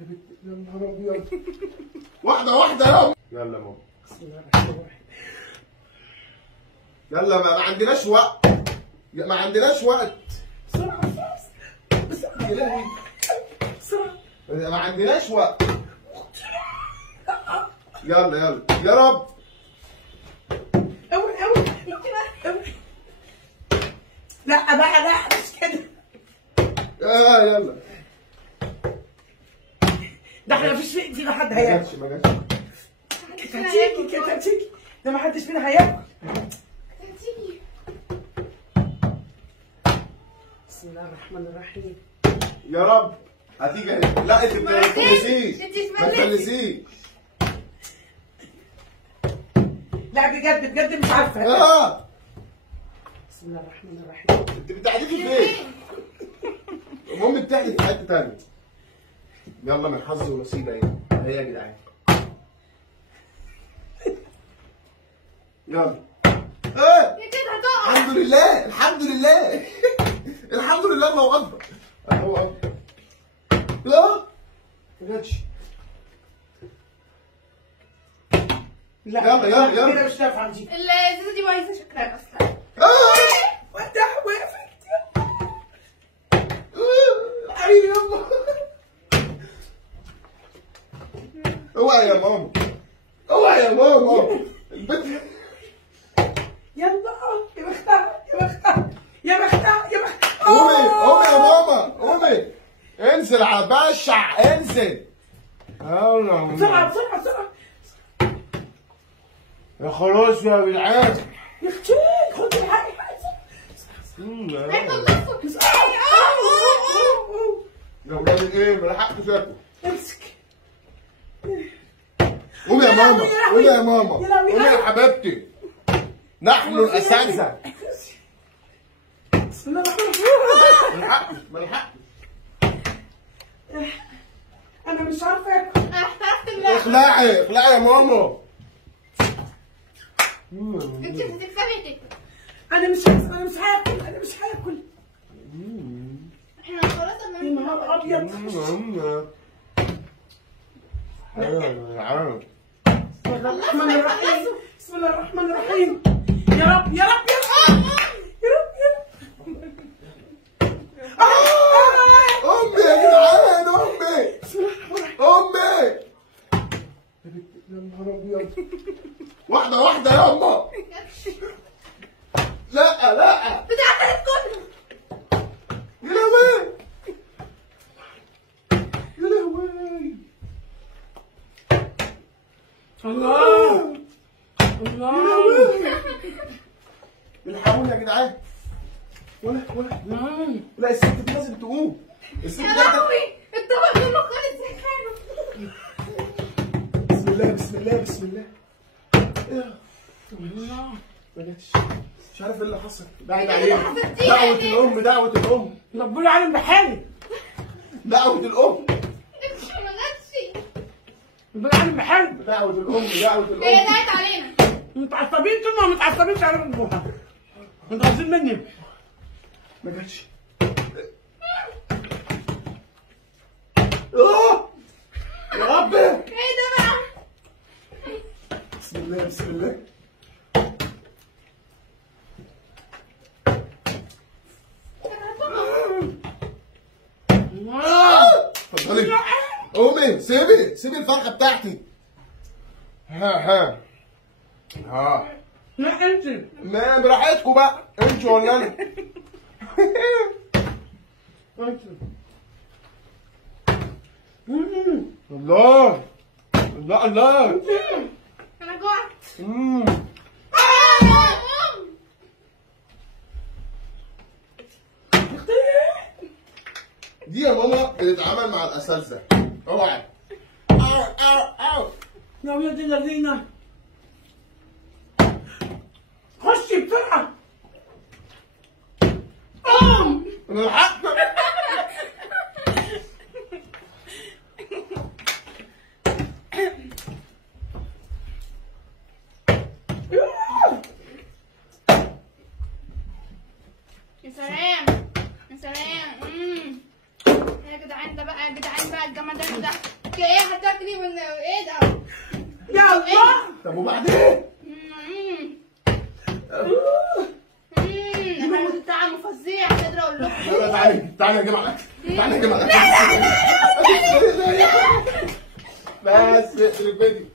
يا نهار ابيض. واحدة واحدة يلا. يلا ماما. بسم الله الرحمن الرحيم. يلا ما عندناش وقت. ما عندناش وقت. بسرعة بسرعة. يا لهوي. بسرعة. ما عندناش وقت. يلا يلا يا رب. اوعي اوعي اوعي. لا بقى لا مش كده. يلا. ده احنا مفيش في ايدينا حد ما هياكل. جاتش ما جاتش. كانت هتيجي ده ما حدش فينا هياكل. بسم الله الرحمن الرحيم. يا رب هتيجي. لا انت ما تفلسيش. ما تفلسيش. لا بجد بجد مش عارفه. بسم الله الرحمن الرحيم. انت بتحدفي فين؟ المهم بتحدف في حته ثانيه. يلا من حظ ونصيب اهي. اهي يا جدعان. يلا. الحمد لله الحمد لله. الحمد لله. الله اكبر. الله اكبر. لا ما جاتش. لا يلا يلا يلا. كده مش نافعه دي. الزيزه دي بايظه شكلها اصلا. وقتها وقفت. حبيبي يلا. اوعى يا ماما. اوعى يا ماما. البنت. يلا يا بختها يا بختها يا بختها يا بختها. قومي قومي يا ماما قومي. انزل على بشع انزل. بسرعه بسرعه بسرعه. يا خلاص يا جدعان. يا اختي خدي الحقي. يا ولاد ايه ما لحقتش اكل. امسك. قومي يا ماما قومي يا ماما قومي قومي يا حبيبتي. نحن الاساتذه. بسم الله الرحمن الرحيم. ما لحقتش ما لحقتش. انا مش عارفه اكل. احترفت اللعبه. اخلعي اخلعي يا ماما. انت هتكسبي تاكل. انا مش هاكل انا مش هاكل. احنا خلاص يا نهار ابيض. بسم الله الرحمن الرحيم. بسم الله الرحمن الرحيم. يا رب يا رب يا رب يا رب يا رب. امي يا جدعان امي. امي. يا نهار ابيض. واحده واحده يا امه. لا لا. بتاعتك كله. يا لهوي يا لهوي. الله الله. الحقوني يا جدعان. ولا لا الست دي لازم تقوم. الست يا دي لهوي الطبق كله خالص يا حلو. بسم الله بسم الله بسم الله. ما جاتش. مش عارف ايه اللي حصل. بعد عليها. دعوة الأم دعوة الأم. ربنا عالم بحالي. دعوة الأم. مش ما جاتش. ربنا عالم بحالي. دعوة الأم دعوة الأم. هي دعت علينا. متعصبين طول ما متعصبين على ابوها. انتوا عايزين مني. ما جاتش. يا رب. ايه ده بقى؟ بسم الله بسم الله. اتفضلي. قومي سيبي الفرخه بتاعتي. ها لا انت. ما براحتكم بقى انتوا ولا انا. الله الله الله. انا جوعت. دي يا ماما بتتعامل مع الاساتذه. اوعي. يا ولاد الذين. خشي بسرعه. انا لحقت. يا سلام يا سلام. جدعان ده بقى، يا جدعان بقى الجمدان ده. ايه حطيتني من ايه ده؟ يا الله. طب وبعدين؟ طعمه فظيع، مش قادره اقول لكم. لا تعالي تعالي يا جماعه الاكل، تعالي يا جماعه الاكل. بس اقفل الفيديو.